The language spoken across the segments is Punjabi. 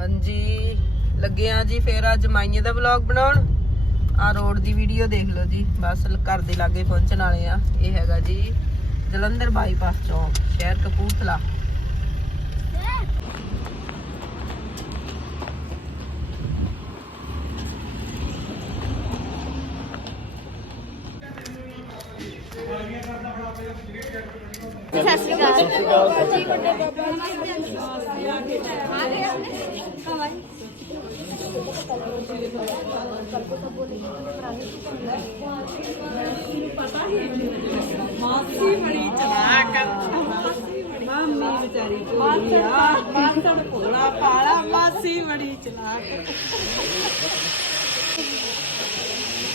ਹਾਂਜੀ ਲੱਗੇ ਆ ਜੀ ਫੇਰ ਅੱਜ ਮਾਈਏ ਦਾ ਵਲੌਗ ਬਣਾਉਣ। ਆ ਰੋਡ ਦੀ ਵੀਡੀਓ ਦੇਖ ਲਓ ਜੀ ਬਸ ਘਰ ਦੇ ਲਾਗੇ ਪਹੁੰਚਣ ਵਾਲੇ ਆ। ਇਹ ਹੈਗਾ ਜੀ ਜਲੰਧਰ ਬਾਈਪਾਸ ਚੌਂਕ ਸ਼ਹਿਰ ਕਪੂਰਥਲਾ। ਸਤਿ ਸ਼੍ਰੀ ਅਕਾਲ। ਜੀ ਵੱਡੇ ਬਾਬਾ ਆ ਗਏ ਆਪਣੇ ਹਵਾਈ ਮਾਸੀ ਬੜੀ ਚਲਾਕ ਮਾਮੀ ਵਿਚਾਰੀ ਕੋਈ ਆ ਮਾਸੜ ਭੋਲਾ ਪਾਲਾ ਮਾਸੀ ਬੜੀ ਚਲਾਕ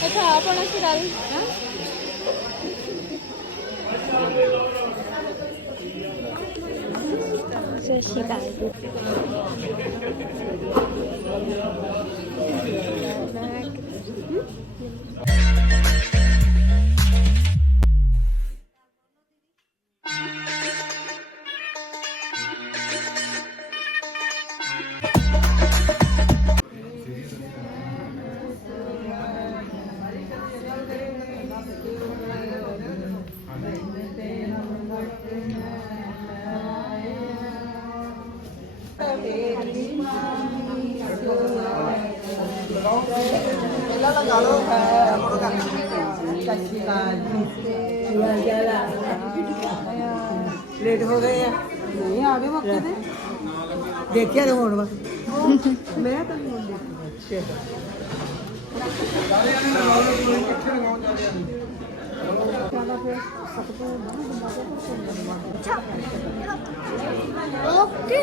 ਅੱਛਾ ਆਪਣਾ ਸਿਰਾਲ ਸਤਿ ਸ਼੍ਰੀ ਅਕਾਲ ਪਹਿਲਾਂ ਲੇਟ ਹੋ ਗਏ ਆ। ਨਹੀਂ ਆ ਗਏ ਮੌਕੇ ਤੇ। ਦੇਖਿਆ ਤੇ ਹੁਣ ਵਾ। ਮੈਂ ਤਾਂ ਨਹੀਂ ਓਕੇ।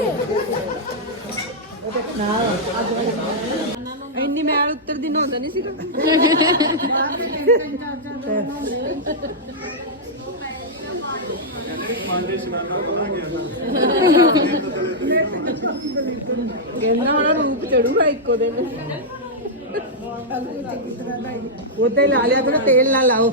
ਇੰਨੀ ਮੈਲ ਉੱਤਰ ਦੀ ਨਹਾਉਂਦਾ ਨਹੀਂ ਸੀਗਾ। ਕਹਿੰਦਾ ਹੋਣਾ ਰੂਪ ਚੜੂਗਾ ਇੱਕੋ ਦਿਨ ਉਦਾਂ ਹੀ ਲਾ ਲਿਆ ਕਰੋ ਤੇਲ ਨਾ ਲਾਓ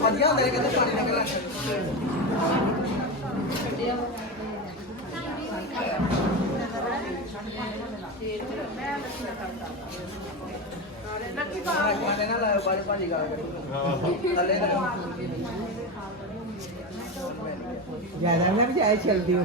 ਵਧੀਆ ਹੁੰਦਾ ਹੈ ਕਿਤੇ ਪਾਣੀ ਨਾ ਕਰਾ ਪਾਣੀ ਨਾ ਲਾਓ ਬਾਜ ਭਾਜੀ ਗਾ ਥੱਲੇ ਨਾ ਜ਼ਿਆਦਾ ਨਾ ਵੀ ਜਾਇ ਚਲਦੀ ਹੋ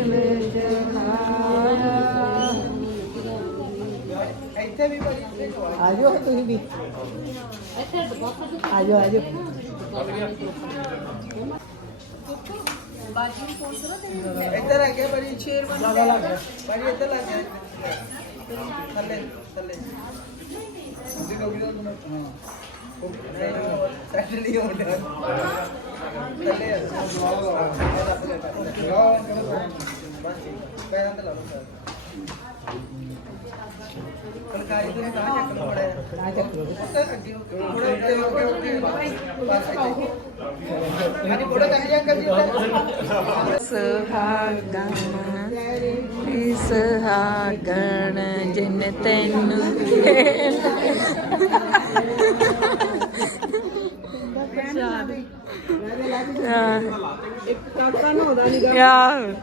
ਇੱਥੇ ਵੀ ਆ ਜਾਓ ਤੁਸੀਂ ਵੀ। ਆ ਜਾਓ ਆ ਜਾਓ ਇੱਧਰ ਆ ਗਿਆ ਬੜੀ ਸ਼ੇਰ ਬਣ ਗਿਆ ਬੜੀ ਇੱਧਰ ਲੱਗ ਗਿਆ ਥੱਲੇ ਥੱਲੇ। ਉਹਦੀ ਡੋਗੀ ਦਾ ਤੁਮ ਹਾਂ। ਸੈਟ ਨਹੀਂ ਹੋਣ ਡਿਆ। ਥੱਲੇ ਆ। ਜਵਾਬ ਲਾ ਕਹਿੰਦਾ ਬਸ ਪੈਰਾਂ ਤੇ ਲਾ ਲਓ ਸਰ ਫਲਕਾਰੀ ਤੋਂ ਤਾਂ ਚੱਕ ਲਓ ਬੜਾ ਤਾਂ ਚੱਕ ਲਓ ਅੱਗੇ ਥੋੜਾ ਉੱਤੇ ਹੋ ਕੇ ਉੱਤੇ ਬਸ ਇੱਥੇ ਹਾਂਜੀ ਫੋਟੋ ਕਰ ਲਿਆ ਅੰਕਲ ਜੀ ਉੱਧਰ। ਸੁਹਾਗਣ ਸੁਹਾਗਣ ਜਿਨ ਤੈਨੂੰ ਇੱਕ ਕਾਕਾ ਨਹਾਉਂਦਾ ਨੀਗਾ ਯਾਰ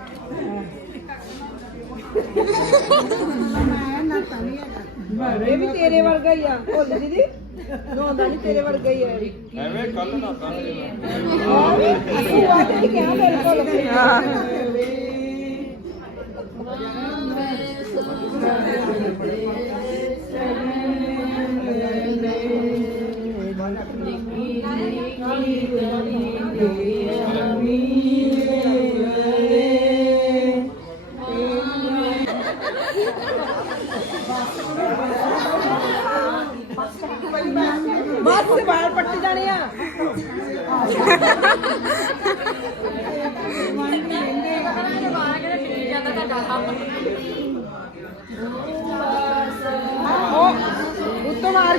ਇਹ ਵੀ ਤੇਰੇ ਵਰਗਾ ਹੀ ਆ। ਭੁੱਲ ਜੀ ਦੀ ਨਹਾਉਂਦਾ ਨਹੀਂ ਤੇਰੇ ਵਰਗਾ ਹੀ ਆ ਐਵੇਂ ਕੱਲ ਨਹਾਤਾ ਅਸੀਂ ਬਾਤ ਨਹੀਂ ਕਿਹਾ ਬਿਲਕੁਲ ਬਸ ਵਾਲ ਪੱਟ ਜਾਣੇ ਆ ਉਹ ਉੱਤੋਂ ਮਾਰ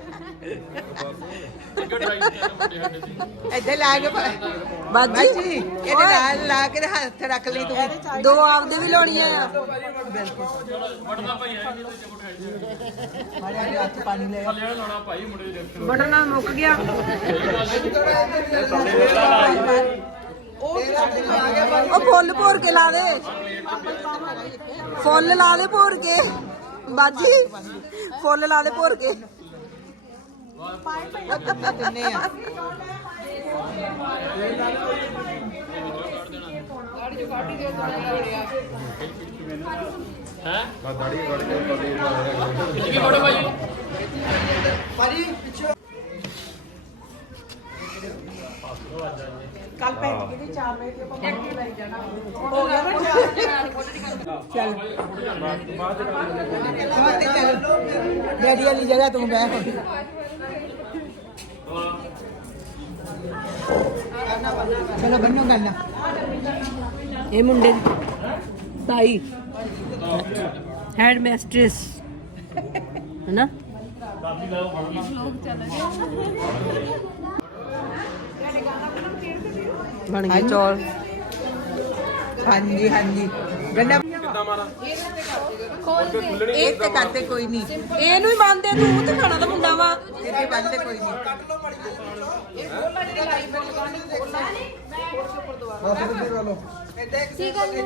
ਇੱਥੇ ਲਾ ਕੇ ਬਾਜੀ ਇਹਦੇ ਨਾਲ ਲਾ ਕੇ ਤੇ ਹੱਥ ਰੱਖ ਲਈ ਤੂੰ। ਦੋ ਆਪਦੇ ਵੀ ਲਾਉਣੀਆਂ ਆ। ਬਟਨਾ ਮੁੱਕ ਗਿਆ। ਉਹ ਫੁੱਲ ਭੋਰ ਕੇ ਲਾ ਦੇ। ਫੁੱਲ ਲਾ ਦੇ ਭੋਰ ਕੇ। ਬਾਜੀ ਫੁੱਲ ਲਾ ਦੇ ਭੋਰ ਕੇ। ਕੱਲ ਪੈ ਗਈ 4 ਵਜੇ ਤੇ ਆਪਾਂ ਐਕਟਿਵ ਲੈ ਜਾਣਾ ਹੋ ਗਿਆ ਨਾ ਚੱਲ ਸਵਾਤੇ ਚੱਲ ਡੈਡੀ ਵਾਲੀ ਜਗ੍ਹਾ ਤੂੰ ਬਹਿ ਚਲੋ ਬੰਨੋ ਗੱਲ। ਇਹ ਮੁੰਡੇ ਦੀ ਤਾਈ। ਹੈਡ ਮੈਸਟ੍ਰੈਸ ਹੈਨਾ? ਬਣ ਗਏ ਚੌਲ। ਹਾਂਜੀ ਹਾਂਜੀ। ਗੰਡਾ ਖੋਲ ਕੇ। ਇਹ ਤੇ ਕਰਦੇ ਕੋਈ ਨਹੀਂ। ਇਹਨੂੰ ਹੀ ਮੰਨਦੇ ਤੂੰ ਤੇ ਖਾਣਾ ਦਾ ਮੁੰਡਾ ਵਾ। ਇਹ ਤੇ ਬੰਦੇ ਕੋਈ ਨਹੀਂ। ਠੀਕ ਹੈ ਜੀ।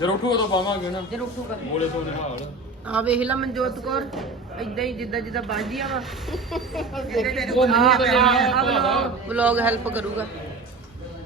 ਜਰ। ਉਠੂਗਾ ਤਾਂ ਪਾਵਾਂਗੇ ਨਾ। ਜਰ ਉਠੂਗਾ। ਮੋਲੇ ਤੋਂ ਨਿਹਾਲ। ਆ ਵੇਖ ਲਾ ਮਨਜੋਤ ਕੌਰ। ਇਦਾਂ ਹੀ ਜਿੱਦਾਂ ਜਿੱਦਾਂ ਬਾਂਝੀਆਂ ਵਾ। ਆ ਵਲੌਗ। ਹੈਲਪ ਕਰੂਗਾ।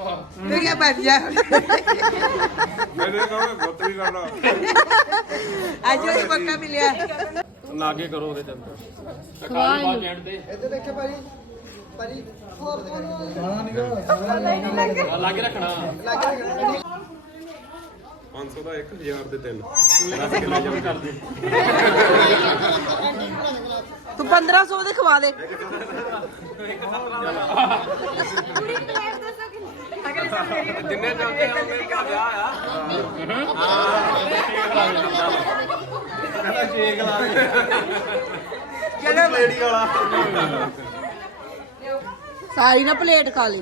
ਤੂੰ ਕਿਆ ਬਚ ਜਾ। ਮੇਰੇ ਕਹੋ ਗੁੱਤ ਵੀ ਕਰ ਲਾ ਅੱਜ ਉਹ ਪੱਕਾ ਮਿਲਿਆ। ਲਾਗੇ ਕਰੋ ਉਹਦੇ ਕਾਲੀ ਜੈਂਟ ਤੇ ਇੱਧਰ ਦੇਖੇ ਭਾਜੀ ਭਾਜੀ ਆ, ਲਾਗੇ ਰੱਖਣਾ। 500 ਦਾ 1000 ਦੇ ਤਿੰਨ। ਤੂੰ ਇਹਦਾ ਕਿੰਨਾ ਜਮ ਕਰ ਦੇ। ਤੂੰ 1500 ਦੇ ਖਵਾ ਦੇ। ਜਿੰਨੇ ਜਾਂਦੇ ਆ ਉਹਨੇ ਦਾ ਵਿਆਹ ਆ। ਕਹਿੰਦਾ ਸ਼ੇਕ ਲਾ ਦੇ। ਲੇਡੀ ਵਾਲਾ। ਸਾਰੀ ਨਾ ਪਲੇਟ ਖਾ ਲਈ।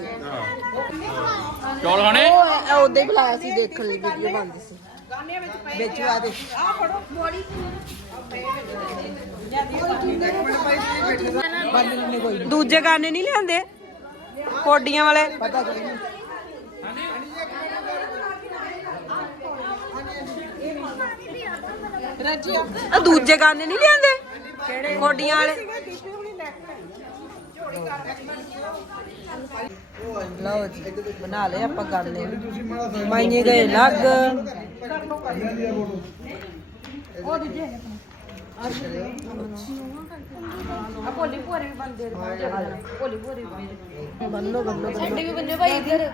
ਚੌਲ ਖਾਣੇ? ਉਹ ਉਹਦੇ ਬੁਲਾਇਆ ਸੀ ਦੇਖਣ ਲਈ ਵੀਡੀਓ ਬਣਦੀ ਸੀ। ਵਿੱਚ ਆ ਦੇ। ਦੂਜੇ ਗਾਣੇ ਨਹੀਂ ਲਿਆਂਦੇ? ਕੋਡੀਆਂ ਵਾਲੇ? ਆ ਦੂਜੇ ਗਾਣੇ ਨਹੀਂ ਲਿਆਂਦੇ? ਕੋਡੀਆਂ ਵਾਲੇ। ਲਓ ਜੀ ਬਣਾ ਲਏ ਆਪਾਂ ਗਾਣੇ ਮਾਈਏ ਗਏ ਲੱਗ ਬੰਨੋ ਬੰਨੋ ਸਾਡੇ ਵੀ ਬੰਦੇ ਭਾਈ ਇੱਧਰ।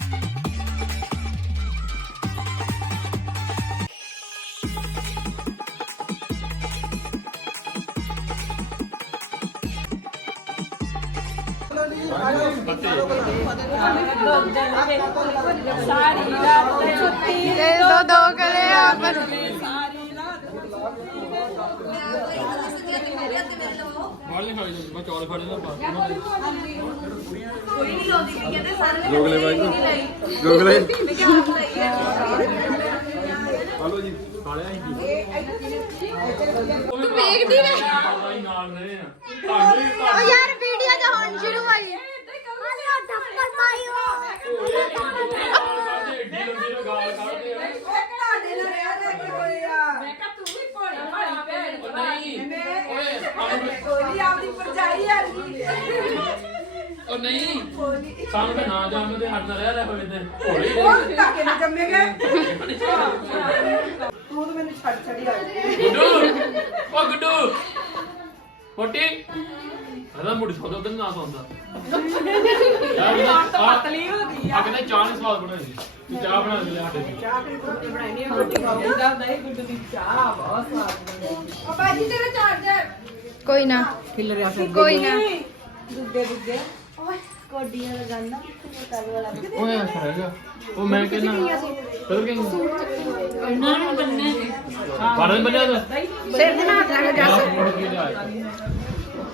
ਦੋ ਦੋ ਕਰੇ ਆਪਸ ਬਾਲ ਨਹੀਂ ਖਾਈ ਮੈਂ ਚੌਲ ਖਾ ਲੈਣਾ ਪਾ ਗੋਗਲੇ ਬਾਈ ਗੋਗਲੇ। ਹਲੋ ਜੀ ਖਾ ਲਿਆ ਜੀ। ਤੂੰ ਵੇਖਦੀ ਵੇ ਨਾਲ ਰਹੇ ਆ। ਤੁਹਾਡੇ ਓ ਯਾਰ ਵੀਡੀਓ ਤਾਂ ਹੁਣ ਸ਼ੁਰੂ ਹੋਈ। ਅਰੇ ਟੱਪਰ ਮਾਇਓ ਏਡੀ ਲੰਬੀ ਨੂੰ ਗਾਲ ਕੱਢਦੇ ਆ ਉਹ ਨਹੀਂ। ਸਾਨੂੰ ਤਾਂ ਨਾ ਜਾਣਦੇ ਹੱਥ ਨਾਲ ਰਹਿ ਰਿਹਾ ਹੋਵੇ ਤੇ ਭੋਲੇ ਗੁੱਡੂ ਉਹ ਗੁੱਡੂ ਫੋਟੀ ਅਦਾ ਮੁੜੀ ਸੌਦਾ ਤੇ ਨਾ ਸੌਂਦਾ। ਯਾਰ ਇਹ ਤਾਂ ਪਤਲੀ ਹੋ ਗਈ ਆ। ਕਹਿੰਦਾ ਚਾਹ ਨਹੀਂ ਸਵਾਦ ਬਣਾਈ ਤੂੰ ਚਾਹ ਬਣਾ ਦੇ ਸਾਡੇ ਲਈ। ਬਾਜੀ ਤੇਰਾ ਚਾਰਜਰ ਕੋਈ ਨਾ। ਕੋਈ ਨਾ। ਓਏ ਅੱਛਾ ਹੈਗਾ ਉਹ ਮੈਂ ਕਹਿੰਦਾ ਕਦੋਂ ਕਹਿੰਦਾ ਇਹਨਾਂ ਨੂੰ। ਬੰਨੇ ਬਾਰਾਂ ਬੰਨਿਆ ਤਾਂ ਸਿਰ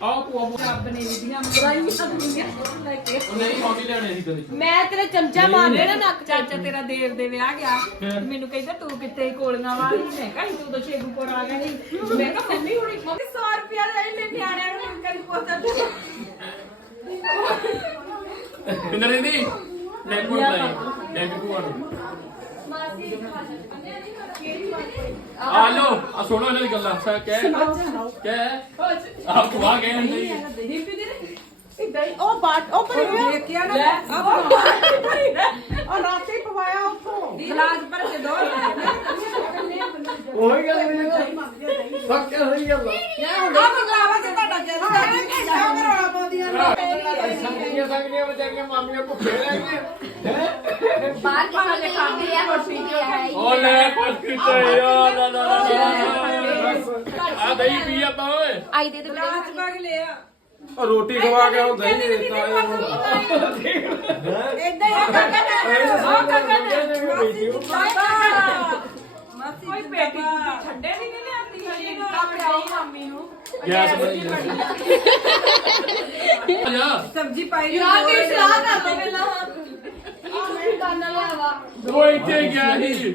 ਫੋਟੋ ਖਿੱਚ ਸਾਡੇ ਆਓ ਪੂਆ ਪੂਆ ਰੱਬ ਨੇ ਵੀਡੀਆਂ ਨਹੀਂ ਮੰਮੀ ਲੈਣੇ ਸੀ ਕਦੇ। ਮੈਂ ਤੇਰੇ ਚਮਚਾ ਮਾਰਨੇ ਨਾ ਨੱਕ ਚਾਚਾ ਤੇਰਾ ਦੇਰ ਦੇ ਵਿਆਹ ਗਿਆ। ਮੈਨੂੰ ਕਹਿੰਦਾ ਤੂੰ ਕਿੱਥੇ ਕੋਲੀਆਂ ਵਾਲੀ ਮੈਂ ਕਿਹਾ ਸੀ ਤੂੰ ਤਾਂ ਸ਼ੇਗੂਪੁਰ ਆ ਗਿਆ ਸੀ। ਮੈਂ ਕਿਹਾ ਮੰਮੀ ਹੁਣੀ ਮੰਮੀ 100 ਰੁਪਿਆ ਦੇ ਲੈ ਨਿਆਣਿਆਂ ਨੂੰ ਨਿਕਲ ਪੋਤਾ ਕਿੰਦਰ ਦੀ ਡੈਂਗ ਕੋਲ ਲਾਈ। ਡੈਂਗ ਕੋਲ। ਆ ਲੋ ਆ ਸੁਣੋ ਇਹਨਾਂ ਦੀ ਗੱਲਾਂ ਸਾ ਕਹਿ ਕਹਿ ਆ ਕੁਆ ਗਏ ਹੁੰਦੇ ਹਿੰਪੀ ਦੇ ਇਦਾਂ ਉਹ ਬਾਟ ਉਹ ਹੋਈ ਦੇਖਿਆ ਨਾ ਉਹ ਭਰੀ ਨਾ ਉਹ ਰਾਤੀ ਪਵਾਇਆ ਉੱਥੋਂ ਗਲਾਸ ਭਰ ਕੇ ਦੋ ਉਹੀ ਗੱਲ ਨਹੀਂ ਸੱਕਿਆ ਹੋਈ ਗੱਲ ਆ ਬਗਲਾਵਾ ਤੇ ਤੁਹਾਡਾ ਜਦ ਘੰਟਾ ਕਰਾਉਣਾ ਪਾਉਂਦੀਆਂ ਸੰਗੀਆਂ ਸੰਗੀਆਂ ਵਿਚਾਰੀਆਂ ਮਾਮੀਆਂ ਭੁੱਖੇ ਰਹਿ ਗਈਆਂ ਬਾਹਰ ਕਿਸੇ ਨੇ ਖਾਂਦੀ ਆ ਰੋਟੀ ਦੀ ਓ ਲੈ ਕੁਛ ਕਿਤੇ ਯਾ ਦਾ ਦਾ ਆ ਦਹੀਂ ਪੀ ਆਪਾਂ ਓਏ। ਆਈ ਦੇ ਦੇ ਗਲਾਸ ਪਗ ਲਿਆ। ਉਹ ਰੋਟੀ ਖਵਾ ਕੇ ਹੁੰਦਾ ਹੀ ਨਹੀਂ ਤਾਂ ਇਦਾਂ ਹੀ? ਆ ਕਾਕਾ ਆ ਕਾਕਾ ਮਾਸੀ ਕੋਈ ਪੇਟੀ ਦੀ ਨਹੀਂ ਲਿਆਂਦੀ ਹਲੀ ਕੱਪ ਆਈ ਮੰਮੀ ਨੂੰ। ਗੈਸ ਬਣੀ ਜਾ। ਸਬਜ਼ੀ ਪਾਈ ਯਾਰ ਦੀ ਸਲਾਹ ਕਰ ਦੋ ਪਹਿਲਾਂ। ਉਹ ਇੱਥੇ ਗਿਆ ਸੀ।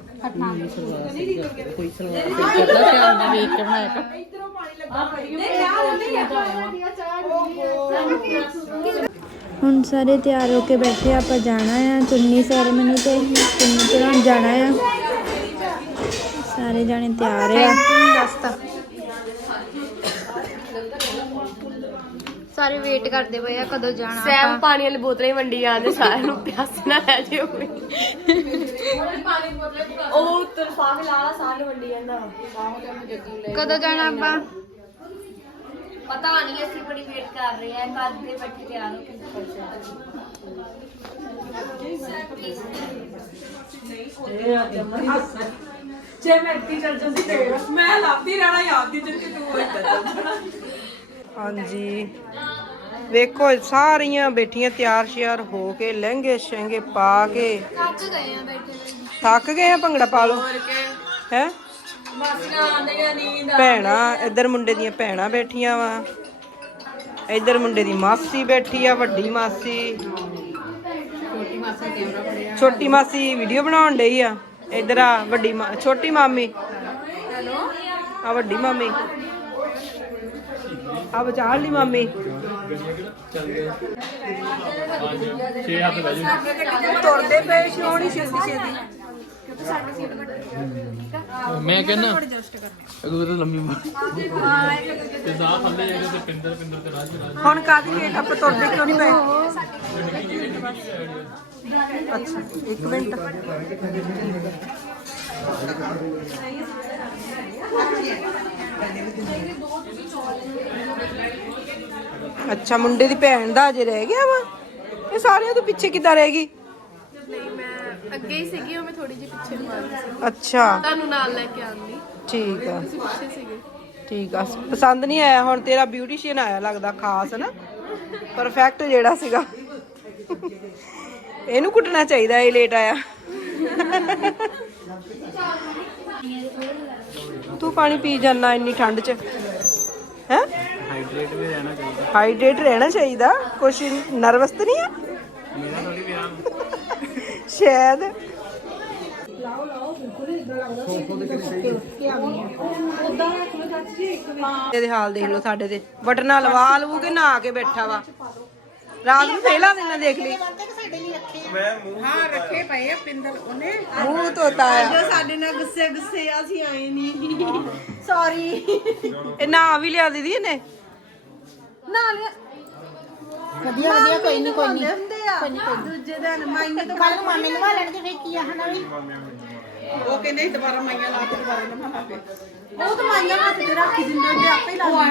ਦੇ ਛੁੱਟਿਆ ਹੁਣ ਸਾਰੇ ਤਿਆਰ ਹੋ ਕੇ ਬੈਠੇ ਆਪਾਂ ਜਾਣਾ ਆ। ਚੁੰਨੀ ਸੈਰੇਮਨੀ ਤੇ ਚੁੰਨੀ ਚੜਾਉਣ ਜਾਣਾ ਆ। ਸਾਰੇ ਜਾਣੇ ਤਿਆਰ ਆ। ਸਾਰੇ ਵੇਟ ਕਰਦੇ ਪਏ ਆ ਕਦੋਂ ਜਾਣਾ ਸੈਮ ਪਾਣੀ ਵਾਲੀ ਬੋਤਲਾਂ ਹੀ ਵੰਡੀ ਜਾਂਦੇ ਸਾਰਿਆਂ ਨੂੰ ਪਿਆਸ ਨਾ ਲੈ ਜਿਓ ਕੋਈ ਉਹ ਵੰਡੀ ਜਾਂਦਾ। ਕਦੋਂ ਜਾਣਾ ਆਪਾਂ? ਪਤਾ ਨਹੀਂ ਅਸੀਂ ਬੜੀ ਵੇਟ ਕਰ ਰਹੇ ਆ ਕਦ ਦੇ ਬੈਠੇ ਤਿਆਰ ਹੋ ਕੇ ਜੇ ਮੈਂ ਇੱਥੇ ਚੱਲ ਜਾਂਦੀ ਤੇ ਮੈਂ ਲੱਭਦੀ ਰਹਿਣਾ ਯਾਦ ਦੀ ਜਿੱਥੇ ਤੂੰ ਜਾਣਾ। ਹਾਂਜੀ। ਵੇਖੋ ਸਾਰੀਆਂ ਬੈਠੀਆਂ ਤਿਆਰ ਸ਼ਿਆਰ ਹੋ ਕੇ ਲਹਿੰਗੇ ਸ਼ਹਿੰਗੇ ਪਾ ਕੇ। ਥੱਕ ਗਏ ਆ ਬੈਠੇ ਥੱਕ ਗਏ ਆ ਭੰਗੜਾ ਪਾ ਲਓ? ਹੈ? ਮਾਸੀਆਂ ਆਂਦੀਆਂ ਨੀਂਦ ਭੈਣਾ ਇੱਧਰ ਮੁੰਡੇ ਦੀਆਂ ਭੈਣਾਂ ਬੈਠੀਆਂ ਵਾ। ਇੱਧਰ ਮੁੰਡੇ ਦੀ ਮਾਸੀ ਬੈਠੀ ਆ ਵੱਡੀ ਮਾਸੀ। ਛੋਟੀ ਮਾਸੀ ਵੀਡੀਓ ਬਣਾਉਣ ਡਈ ਆ। ਇੱਧਰ ਆ ਵੱਡੀ ਛੋਟੀ ਮਾਮੀ। ਹੈਲੋ। ਆ ਵੱਡੀ ਮਾਮੀ। ਆ ਮਾਮੀ। ਛੇ ਹੱਥ ਬਹਿ ਜਾਓ ਤੁਰਦੇ ਪਏ ਛੇਤੀ ਛੇਤੀ। ਮੈਂ ਕਹਿੰਦਾ ਅਗੂ ਤਾਂ ਲੰਮੀ ਮਾਰ ਤੇ ਸਾਹ ਥੱਲੇ ਜਿਹੜੇ ਤੇ ਪਿੰਦਰ ਪਿੰਦਰ ਤੇ ਰਾਜ ਰਾਜ ਹੁਣ ਕਾਦੀ ਵੇਟ ਆਪਾਂ ਤੁਰਦੇ ਕਿਉਂ ਨਹੀਂ ਪਏ? ਅੱਛਾ ਇੱਕ ਮਿੰਟ। ਅੱਛਾ ਮੁੰਡੇ ਦੀ ਭੈਣ ਦਾ ਅਜੇ ਰਹਿ ਗਿਆ ਵਾ? ਇਹ ਸਾਰਿਆਂ ਤੋਂ ਪਿੱਛੇ ਕਿੱਦਾਂ ਰਹਿ ਗਈ? ਅੱਗੇ ਹੀ ਸੀਗੀ ਉਹ ਮੈਂ ਥੋੜੀ ਜਿਹੀ ਪਿੱਛੇ ਨੂੰ ਆ ਗਈ ਸੀ। ਅੱਛਾ। ਤੁਹਾਨੂੰ ਨਾਲ ਲੈ ਕੇ ਆਉਂਦੀ। ਠੀਕ ਆ। ਪਿੱਛੇ ਸੀਗੇ। ਠੀਕ ਆ। ਪਸੰਦ ਨਹੀਂ ਆਇਆ ਹੁਣ ਤੇਰਾ ਬਿਊਟੀਸ਼ੀਅਨ ਆਇਆ ਲੱਗਦਾ ਖਾਸ ਨਾ। ਪਰਫੈਕਟ ਜਿਹੜਾ ਸੀਗਾ। ਇਹਨੂੰ ਕੁੱਟਣਾ ਚਾਹੀਦਾ ਇਹ ਲੇਟ ਆਇਆ। ਤੂੰ ਪਾਣੀ ਪੀ ਜਾਨਾ ਇੰਨੀ ਠੰਡ 'ਚ। ਹੈ? ਹਾਈਡਰੇਟ ਵੀ ਰਹਿਣਾ ਚਾਹੀਦਾ। ਹਾਈਡਰੇਟ ਰਹਿਣਾ ਚਾਹੀਦਾ? ਕੁਛ ਨਰਵਸ ਤਾਂ ਨਹੀਂ ਆ? ਮੇਰਾ ਥੋੜੀ ਵਿਆਹ ਸ਼ਾਇਦ। ਇਹਦੇ ਹਾਲ ਦੇਖ ਲਓ ਸਾਡੇ ਦੇ ਬਟਨਾ ਲਵਾ ਲਵੂ ਕੇ ਨਹਾ ਕੇ ਬੈਠਾ ਵਾ? ਰਾਤ ਨੂੰ ਪਹਿਲਾਂ ਦਿਨ ਦੇਖ ਲਈ। ਹਾਂ ਰੱਖੇ ਪਏ ਆ ਪਿੰਦਲ ਉਹਨੇ। ਮੂੰਹ ਧੋਤਾ ਆ। ਸਾਡੇ ਨਾਲ ਗੁੱਸੇ ਗੁੱਸੇ ਅਸੀਂ ਆਏ ਨਹੀਂ ਸੌਰੀ ਇਹ ਨਾ ਵੀ ਲਿਆ ਦੀਦੀ ਇਹਨੇ। ਵਧੀਆ ਵਧੀਆ ਕੋਈ ਨਹੀਂ ਕੋਈ ਨਹੀਂ ਹੁੰਦੇ ਆ। ਦੂਜੇ ਦਿਨ ਮਾਈਨੇ ਤੋਂ ਕੱਲ ਨੂੰ ਮਾਮੇ ਨੂੰ ਵਾ ਲੈਣਗੇ ਫੇਰ ਕੀ ਆ ਹਨਾ ਵੀ? ਉਹ ਕਹਿੰਦੇ ਸੀ ਦੁਬਾਰਾ ਮਾਈਆਂ ਲਾ ਕੇ ਦੁਬਾਰਾ ਨਾ ਕੇ ਉਹ ਤਾਂ ਮਾਈਆਂ ਹੱਥ ਤੇ ਰੱਖ ਦਿੰਦੇ ਹੁੰਦੇ ਆਪੇ ਹੀ ਲਾ ਦਿੰਦੇ